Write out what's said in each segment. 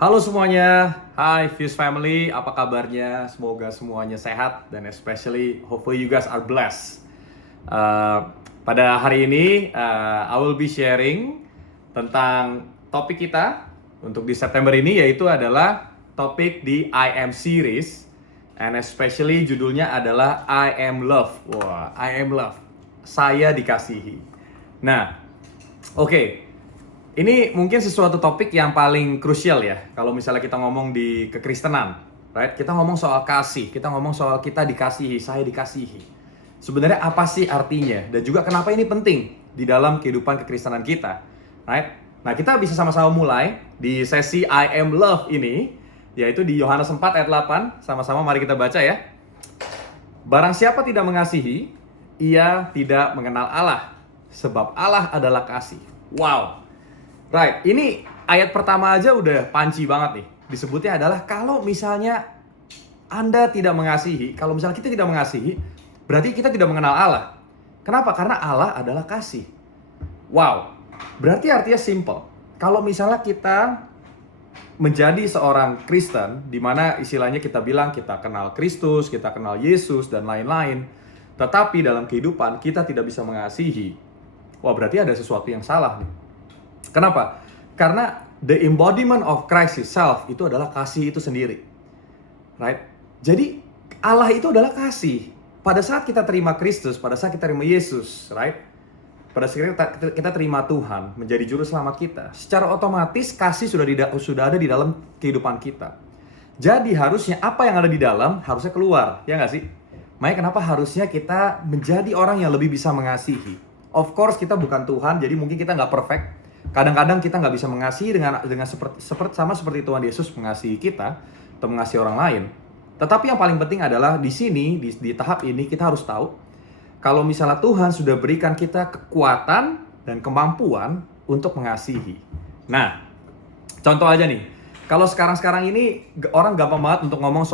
Halo semuanya, hi Fuse Family, apa kabarnya? Semoga semuanya sehat dan especially hopefully you guys are blessed. Pada hari ini I will be sharing tentang topik kita untuk di September ini, yaitu adalah topik di I Am series, and especially judulnya adalah I Am Love. Wah, I Am Love, saya dikasihi. Nah, oke. Ini mungkin sesuatu topik yang paling krusial ya, kalau misalnya kita ngomong di kekristenan, right? Kita ngomong soal kasih, kita ngomong soal kita dikasihi, saya dikasihi. Sebenarnya apa sih artinya? Dan juga kenapa ini penting di dalam kehidupan kekristenan kita, right? Nah, kita bisa sama-sama mulai di sesi I Am Love ini, yaitu di Yohanes 4 ayat 8. Sama-sama mari kita baca ya. Barang siapa tidak mengasihi, ia tidak mengenal Allah, sebab Allah adalah kasih. Wow. Right, ini ayat pertama aja udah panci banget nih. Disebutnya adalah kalau misalnya Anda tidak mengasihi, kalau misalnya kita tidak mengasihi, berarti kita tidak mengenal Allah. Kenapa? Karena Allah adalah kasih. Wow, berarti artinya simple. Kalau misalnya kita menjadi seorang Kristen, di mana istilahnya kita bilang kita kenal Kristus, kita kenal Yesus, dan lain-lain, tetapi dalam kehidupan kita tidak bisa mengasihi, wah berarti ada sesuatu yang salah nih. Kenapa? Karena the embodiment of Christ itself itu adalah kasih itu sendiri. Right? Jadi Allah itu adalah kasih. Pada saat kita terima Kristus, pada saat kita terima Yesus, right? Pada saat kita terima Tuhan menjadi juru selamat kita, secara otomatis kasih sudah ada di dalam kehidupan kita. Jadi harusnya apa yang ada di dalam harusnya keluar, ya nggak sih? Makanya kenapa harusnya kita menjadi orang yang lebih bisa mengasihi. Of course kita bukan Tuhan, jadi mungkin kita nggak perfect. Kadang-kadang kita nggak bisa mengasihi dengan seperti Tuhan Yesus mengasihi kita atau mengasihi orang lain. Tetapi yang paling penting adalah di sini, di tahap ini kita harus tahu kalau misalnya Tuhan sudah berikan kita kekuatan dan kemampuan untuk mengasihi. Nah, contoh aja nih, kalau sekarang ini orang gampang banget untuk ngomong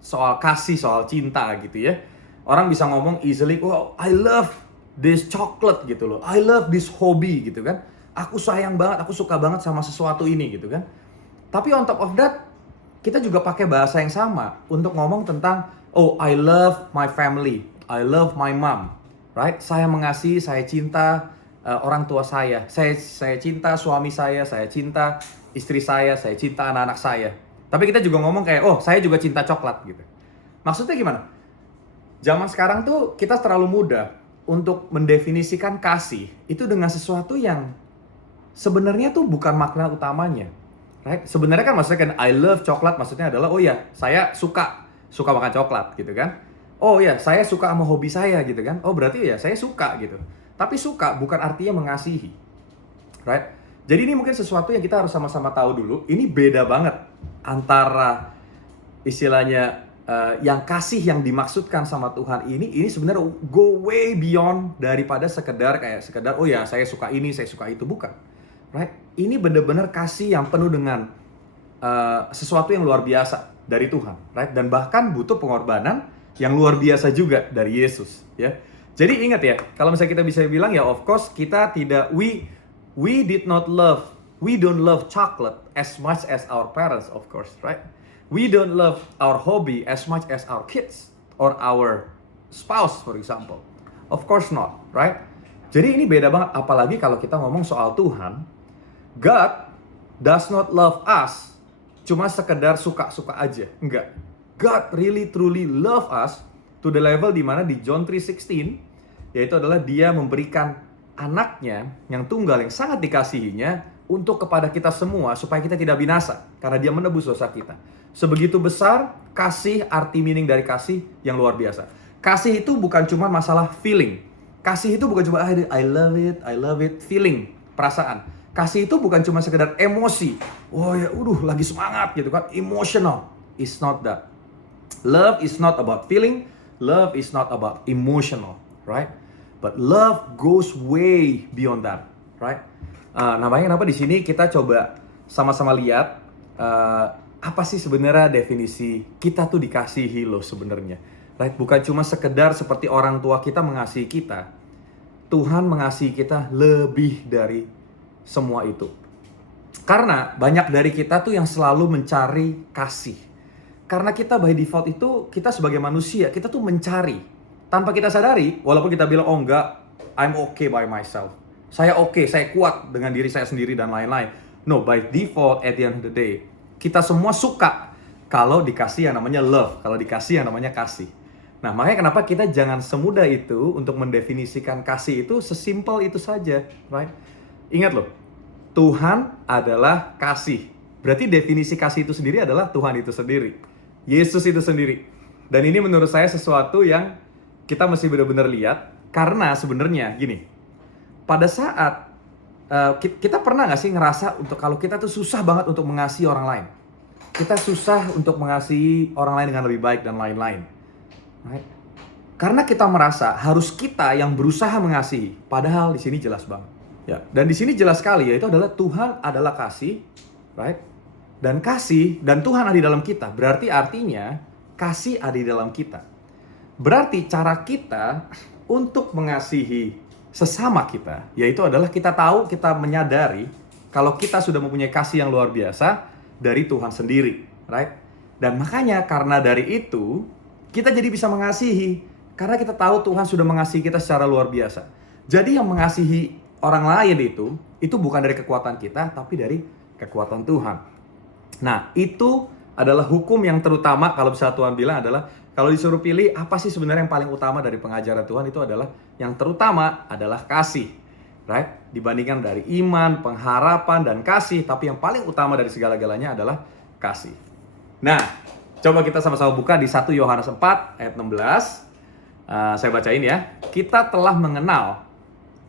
soal kasih, soal cinta gitu ya. Orang bisa ngomong easily, oh I love this chocolate gitu loh, I love this hobby gitu kan. Aku sayang banget, aku suka banget sama sesuatu ini gitu kan. Tapi on top of that, kita juga pakai bahasa yang sama untuk ngomong tentang, oh I love my family, I love my mom, right? Saya mengasihi, saya cinta orang tua saya cinta suami saya cinta istri saya cinta anak-anak saya. Tapi kita juga ngomong kayak, oh saya juga cinta coklat gitu. Maksudnya gimana? Zaman sekarang tuh kita terlalu mudah untuk mendefinisikan kasih itu dengan sesuatu yang sebenarnya tuh bukan makna utamanya, right? Sebenarnya kan maksudnya kan I love coklat maksudnya adalah oh ya saya suka makan coklat gitu kan. Oh ya saya suka sama hobi saya gitu kan. Oh berarti ya saya suka gitu. Tapi suka bukan artinya mengasihi, right? Jadi ini mungkin sesuatu yang kita harus sama-sama tahu dulu. Ini beda banget antara istilahnya yang kasih yang dimaksudkan sama Tuhan ini sebenarnya go way beyond daripada sekedar oh ya saya suka ini, saya suka itu, bukan. Right? Ini benar-benar kasih yang penuh dengan sesuatu yang luar biasa dari Tuhan, right? Dan bahkan butuh pengorbanan yang luar biasa juga dari Yesus, ya. Jadi ingat ya, kalau misalnya kita bisa bilang ya, of course kita tidak we don't love chocolate as much as our parents, of course, right? We don't love our hobby as much as our kids or our spouse, for example. Of course not, right? Jadi ini beda banget, apalagi kalau kita ngomong soal Tuhan. God does not love us cuma sekedar suka-suka aja. Enggak. God really truly love us to the level dimana di John 3:16, yaitu adalah dia memberikan anaknya yang tunggal yang sangat dikasihinya untuk kepada kita semua supaya kita tidak binasa karena dia menebus dosa kita. Sebegitu besar kasih, arti meaning dari kasih yang luar biasa. Kasih itu bukan cuma masalah feeling. Kasih itu bukan cuma I love it, feeling, perasaan. Kasih itu bukan cuma sekedar emosi. Oh ya, lagi semangat gitu kan. Emotional. It's not that. Love is not about feeling. Love is not about emotional, right? But love goes way beyond that, right? Namanya kenapa di sini kita coba sama-sama lihat apa sih sebenarnya definisi kita tuh dikasihi loh sebenarnya, right? Bukan cuma sekedar seperti orang tua kita mengasihi kita. Tuhan mengasihi kita lebih dari semua itu. Karena banyak dari kita tuh yang selalu mencari kasih. Karena kita by default itu, kita sebagai manusia, kita tuh mencari. Tanpa kita sadari, walaupun kita bilang, oh enggak, I'm okay by myself. Saya okay, saya kuat dengan diri saya sendiri dan lain-lain. No, by default at the end of the day, kita semua suka kalau dikasih yang namanya love, kalau dikasih yang namanya kasih. Nah, makanya kenapa kita jangan semudah itu untuk mendefinisikan kasih itu sesimpel itu saja, right? Ingat loh, Tuhan adalah kasih. Berarti definisi kasih itu sendiri adalah Tuhan itu sendiri. Yesus itu sendiri. Dan ini menurut saya sesuatu yang kita mesti benar-benar lihat. Karena sebenarnya gini, pada saat kita pernah gak sih ngerasa untuk kalau kita tuh susah banget untuk mengasihi orang lain. Kita susah untuk mengasihi orang lain dengan lebih baik dan lain-lain. Right? Karena kita merasa harus kita yang berusaha mengasihi. Padahal di sini jelas banget. Ya, dan di sini jelas sekali, yaitu adalah Tuhan adalah kasih, right? Dan kasih dan Tuhan ada di dalam kita. Berarti artinya kasih ada di dalam kita. Berarti cara kita untuk mengasihi sesama kita, yaitu adalah kita tahu, kita menyadari kalau kita sudah mempunyai kasih yang luar biasa dari Tuhan sendiri, right? Dan makanya karena dari itu kita jadi bisa mengasihi karena kita tahu Tuhan sudah mengasihi kita secara luar biasa. Jadi yang mengasihi orang lain itu bukan dari kekuatan kita, tapi dari kekuatan Tuhan. Nah, itu adalah hukum yang terutama kalau bisa Tuhan bilang adalah, kalau disuruh pilih apa sih sebenarnya yang paling utama dari pengajaran Tuhan, itu adalah, yang terutama adalah kasih. Right? Dibandingkan dari iman, pengharapan, dan kasih, tapi yang paling utama dari segala-galanya adalah kasih. Nah, coba kita sama-sama buka di 1 Yohanes 4 ayat 16. Saya bacain ya. Kita telah mengenal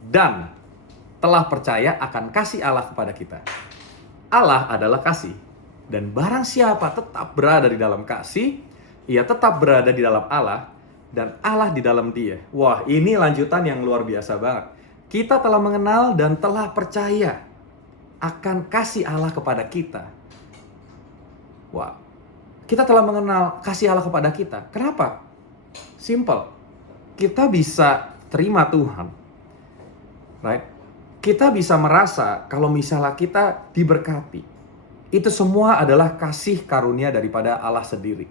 dan telah percaya akan kasih Allah kepada kita. Allah adalah kasih. Dan barang siapa tetap berada di dalam kasih, ia tetap berada di dalam Allah, dan Allah di dalam dia. Wah, ini lanjutan yang luar biasa banget. Kita telah mengenal dan telah percaya akan kasih Allah kepada kita. Wah, kita telah mengenal kasih Allah kepada kita. Kenapa? Simple. Kita bisa terima Tuhan. Right? Kita bisa merasa kalau misalnya kita diberkati. Itu semua adalah kasih karunia daripada Allah sendiri.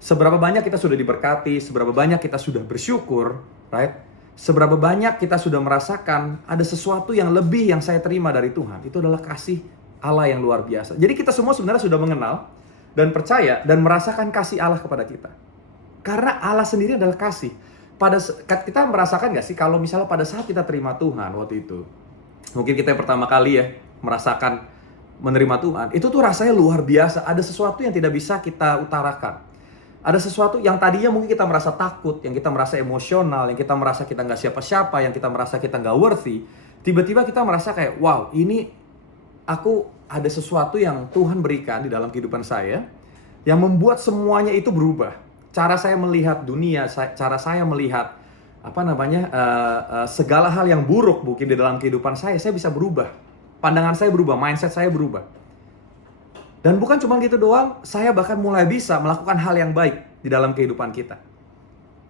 Seberapa banyak kita sudah diberkati, seberapa banyak kita sudah bersyukur, right? Seberapa banyak kita sudah merasakan ada sesuatu yang lebih yang saya terima dari Tuhan. Itu adalah kasih Allah yang luar biasa. Jadi kita semua sebenarnya sudah mengenal dan percaya dan merasakan kasih Allah kepada kita. Karena Allah sendiri adalah kasih. Kita merasakan gak sih kalau misalnya pada saat kita terima Tuhan waktu itu, mungkin kita yang pertama kali ya merasakan menerima Tuhan, itu tuh rasanya luar biasa. Ada sesuatu yang tidak bisa kita utarakan. Ada sesuatu yang tadinya mungkin kita merasa takut, yang kita merasa emosional, yang kita merasa kita nggak siapa-siapa, yang kita merasa kita nggak worthy. Tiba-tiba kita merasa kayak, wow, ini aku ada sesuatu yang Tuhan berikan di dalam kehidupan saya, yang membuat semuanya itu berubah. Cara saya melihat dunia, cara saya melihat segala hal yang buruk mungkin di dalam kehidupan saya bisa berubah. Pandangan saya berubah, mindset saya berubah. Dan bukan cuma gitu doang, saya bahkan mulai bisa melakukan hal yang baik di dalam kehidupan kita.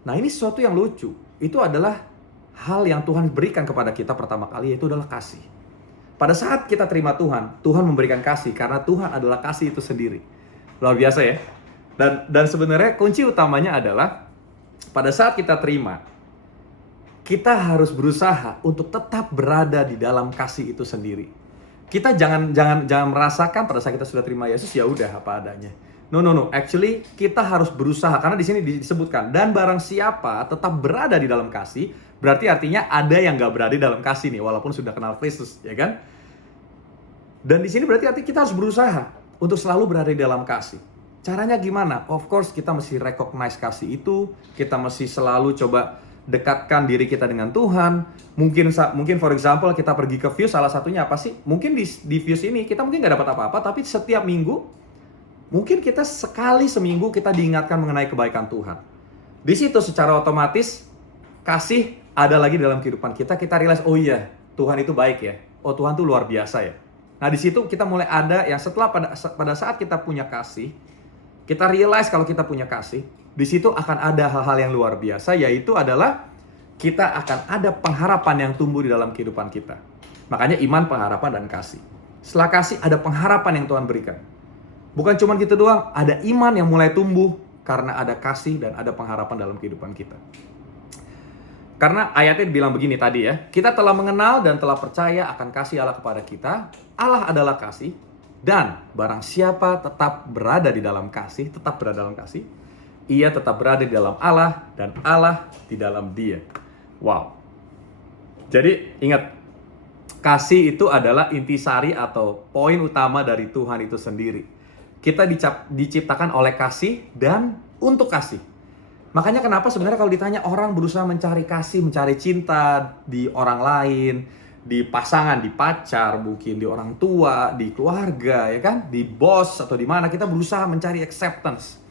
Nah, ini sesuatu yang lucu. Itu adalah hal yang Tuhan berikan kepada kita pertama kali, yaitu adalah kasih. Pada saat kita terima Tuhan, Tuhan memberikan kasih karena Tuhan adalah kasih itu sendiri. Luar biasa ya. Dan sebenarnya kunci utamanya adalah pada saat kita terima, kita harus berusaha untuk tetap berada di dalam kasih itu sendiri. Kita jangan merasakan pada saat kita sudah terima Yesus ya udah apa adanya. No. Actually kita harus berusaha karena di sini disebutkan dan barang siapa tetap berada di dalam kasih, berarti artinya ada yang nggak berada di dalam kasih nih walaupun sudah kenal Kristus, ya kan? Dan di sini berarti kita harus berusaha untuk selalu berada di dalam kasih. Caranya gimana? Of course kita mesti recognize kasih itu, kita mesti selalu coba dekatkan diri kita dengan Tuhan. Mungkin for example kita pergi ke Fuse, salah satunya apa sih? Mungkin di Fuse ini kita mungkin nggak dapat apa-apa, tapi setiap minggu mungkin kita sekali seminggu kita diingatkan mengenai kebaikan Tuhan. Di situ secara otomatis kasih ada lagi dalam kehidupan kita. Kita realize, oh iya Tuhan itu baik ya. Oh Tuhan itu luar biasa ya. Nah di situ kita mulai ada yang setelah pada saat kita punya kasih, kita realize kalau kita punya kasih. Di situ akan ada hal-hal yang luar biasa, yaitu adalah kita akan ada pengharapan yang tumbuh di dalam kehidupan kita. Makanya iman, pengharapan, dan kasih. Setelah kasih ada pengharapan yang Tuhan berikan. Bukan cuma gitu doang, ada iman yang mulai tumbuh karena ada kasih dan ada pengharapan dalam kehidupan kita. Karena ayatnya bilang begini tadi ya, kita telah mengenal dan telah percaya akan kasih Allah kepada kita. Allah adalah kasih, dan barang siapa tetap berada di dalam kasih, ia tetap berada di dalam Allah dan Allah di dalam dia. Wow. Jadi ingat, kasih itu adalah intisari atau poin utama dari Tuhan itu sendiri. Kita diciptakan oleh kasih dan untuk kasih. Makanya kenapa sebenarnya kalau ditanya orang berusaha mencari kasih, mencari cinta di orang lain, di pasangan, di pacar, mungkin di orang tua, di keluarga, ya kan, di bos atau di mana, kita berusaha mencari acceptance,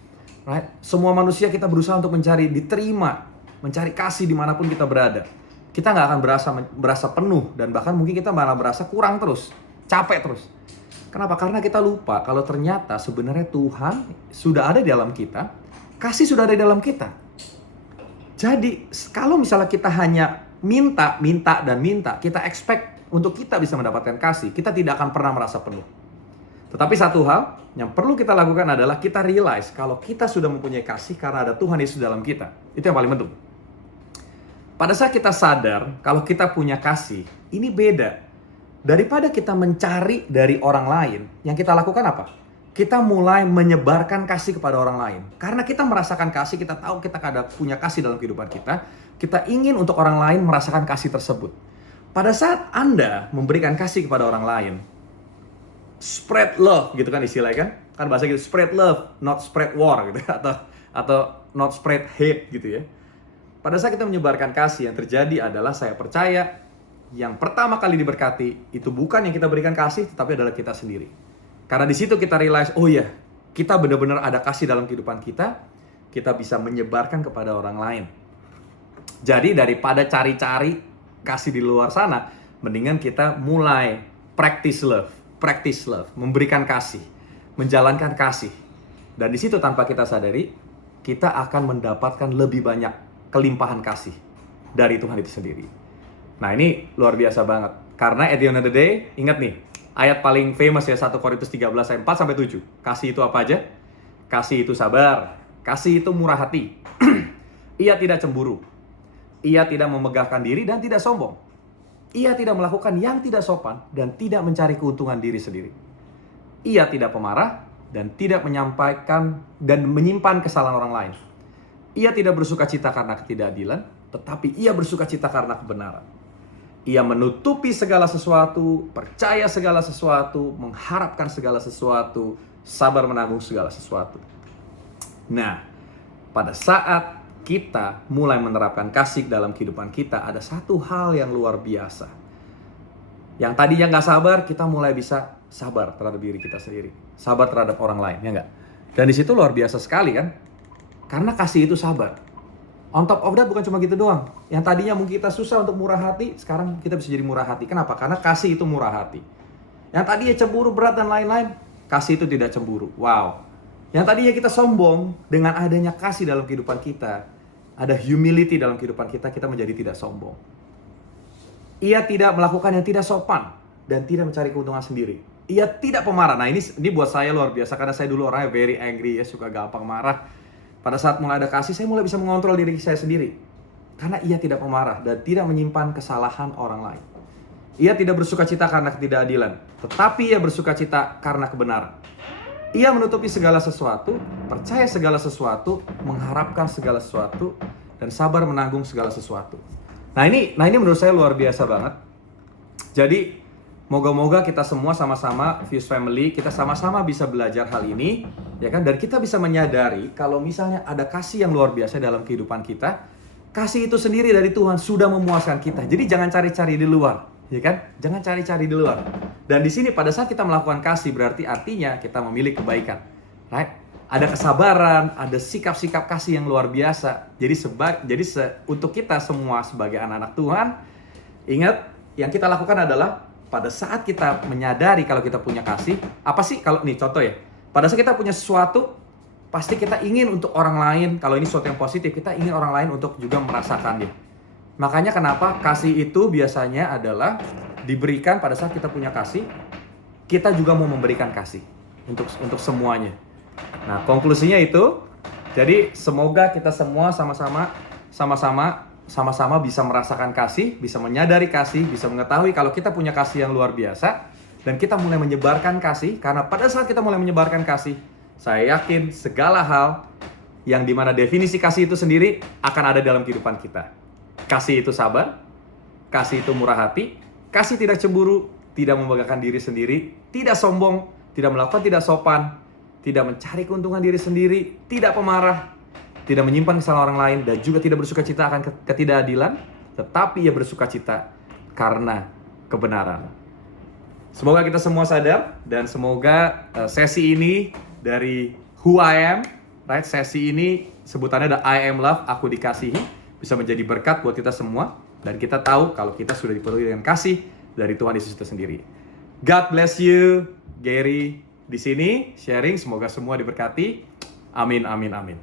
right? Semua manusia kita berusaha untuk mencari diterima, mencari kasih dimanapun kita berada. Kita nggak akan berasa penuh dan bahkan mungkin kita malah berasa kurang terus, capek terus. Kenapa? Karena kita lupa kalau ternyata sebenarnya Tuhan sudah ada di dalam kita. Kasih sudah ada di dalam kita. Jadi, kalau misalnya kita hanya minta, kita expect untuk kita bisa mendapatkan kasih, kita tidak akan pernah merasa penuh. Tetapi satu hal yang perlu kita lakukan adalah kita realize kalau kita sudah mempunyai kasih karena ada Tuhan Yesus dalam kita. Itu yang paling penting. Pada saat kita sadar kalau kita punya kasih, ini beda. Daripada kita mencari dari orang lain, yang kita lakukan apa? Kita mulai menyebarkan kasih kepada orang lain. Karena kita merasakan kasih, kita tahu kita punya kasih dalam kehidupan kita. Kita ingin untuk orang lain merasakan kasih tersebut. Pada saat Anda memberikan kasih kepada orang lain, spread love gitu kan istilahnya kan? Kan bahasa gitu, spread love, not spread war gitu. Atau not spread hate gitu ya. Pada saat kita menyebarkan kasih, yang terjadi adalah saya percaya yang pertama kali diberkati itu bukan yang kita berikan kasih, tetapi adalah kita sendiri. Karena di situ kita realize, oh iya, kita benar-benar ada kasih dalam kehidupan kita bisa menyebarkan kepada orang lain. Jadi daripada cari-cari kasih di luar sana, mendingan kita mulai practice love, memberikan kasih, menjalankan kasih. Dan di situ tanpa kita sadari, kita akan mendapatkan lebih banyak kelimpahan kasih dari Tuhan itu sendiri. Nah ini luar biasa banget. Karena at the end of the day, ingat nih, ayat paling famous ya, 1 Korintus 13 ayat 4-7. Kasih itu apa aja? Kasih itu sabar. Kasih itu murah hati. Ia tidak cemburu. Ia tidak memegahkan diri dan tidak sombong. Ia tidak melakukan yang tidak sopan dan tidak mencari keuntungan diri sendiri. Ia tidak pemarah dan tidak menyampaikan dan menyimpan kesalahan orang lain. Ia tidak bersukacita karena ketidakadilan, tetapi ia bersukacita karena kebenaran. Ia menutupi segala sesuatu, percaya segala sesuatu, mengharapkan segala sesuatu, sabar menanggung segala sesuatu. Nah, pada saat kita mulai menerapkan kasih dalam kehidupan kita, ada satu hal yang luar biasa. Yang tadinya nggak sabar, kita mulai bisa sabar terhadap diri kita sendiri. Sabar terhadap orang lain, ya nggak? Dan di situ luar biasa sekali kan? Karena kasih itu sabar. On top of that bukan cuma gitu doang. Yang tadinya mungkin kita susah untuk murah hati, sekarang kita bisa jadi murah hati. Kenapa? Karena kasih itu murah hati. Yang tadinya cemburu berat dan lain-lain, kasih itu tidak cemburu. Wow. Yang tadinya kita sombong, dengan adanya kasih dalam kehidupan kita, ada humility dalam kehidupan kita, kita menjadi tidak sombong. Ia tidak melakukan yang tidak sopan dan tidak mencari keuntungan sendiri. Ia tidak pemarah. Nah ini buat saya luar biasa karena saya dulu orangnya very angry ya, suka gampang marah. Pada saat mulai ada kasih, saya mulai bisa mengontrol diri saya sendiri. Karena ia tidak pemarah dan tidak menyimpan kesalahan orang lain. Ia tidak bersukacita karena ketidakadilan, tetapi ia bersukacita karena kebenaran. Ia menutupi segala sesuatu, percaya segala sesuatu, mengharapkan segala sesuatu, dan sabar menanggung segala sesuatu. Nah ini menurut saya luar biasa banget. Jadi, moga-moga kita semua sama-sama, Fuse Family, kita sama-sama bisa belajar hal ini, ya kan? Dan kita bisa menyadari kalau misalnya ada kasih yang luar biasa dalam kehidupan kita, kasih itu sendiri dari Tuhan sudah memuaskan kita. Jadi jangan cari-cari di luar, ya kan? Jangan cari-cari di luar. Dan di sini pada saat kita melakukan kasih berarti artinya kita memilih kebaikan, right? Ada kesabaran, ada sikap-sikap kasih yang luar biasa. Jadi untuk kita semua sebagai anak-anak Tuhan, ingat yang kita lakukan adalah pada saat kita menyadari kalau kita punya kasih, apa sih kalau nih contoh ya, pada saat kita punya sesuatu, pasti kita ingin untuk orang lain, kalau ini sesuatu yang positif, kita ingin orang lain untuk juga merasakannya. Makanya kenapa kasih itu biasanya adalah diberikan pada saat kita punya kasih, kita juga mau memberikan kasih untuk semuanya. Nah, konklusinya itu, jadi semoga kita semua sama-sama bisa merasakan kasih, bisa menyadari kasih, bisa mengetahui kalau kita punya kasih yang luar biasa, dan kita mulai menyebarkan kasih, karena pada saat kita mulai menyebarkan kasih, saya yakin segala hal yang dimana definisi kasih itu sendiri akan ada dalam kehidupan kita. Kasih itu sabar, kasih itu murah hati, kasih tidak cemburu, tidak membanggakan diri sendiri, tidak sombong, tidak melakukan tidak sopan, tidak mencari keuntungan diri sendiri, tidak pemarah, tidak menyimpan kesalahan orang lain, dan juga tidak bersuka cita akan ketidakadilan, tetapi ia bersuka cita karena kebenaran. Semoga kita semua sadar, dan semoga sesi ini dari Who I Am, right? Sesi ini sebutannya ada I am love, aku dikasihi, bisa menjadi berkat buat kita semua, dan kita tahu kalau kita sudah dipenuhi dengan kasih dari Tuhan Yesus itu sendiri. God bless you, Gary di sini sharing, semoga semua diberkati. Amin, amin, amin.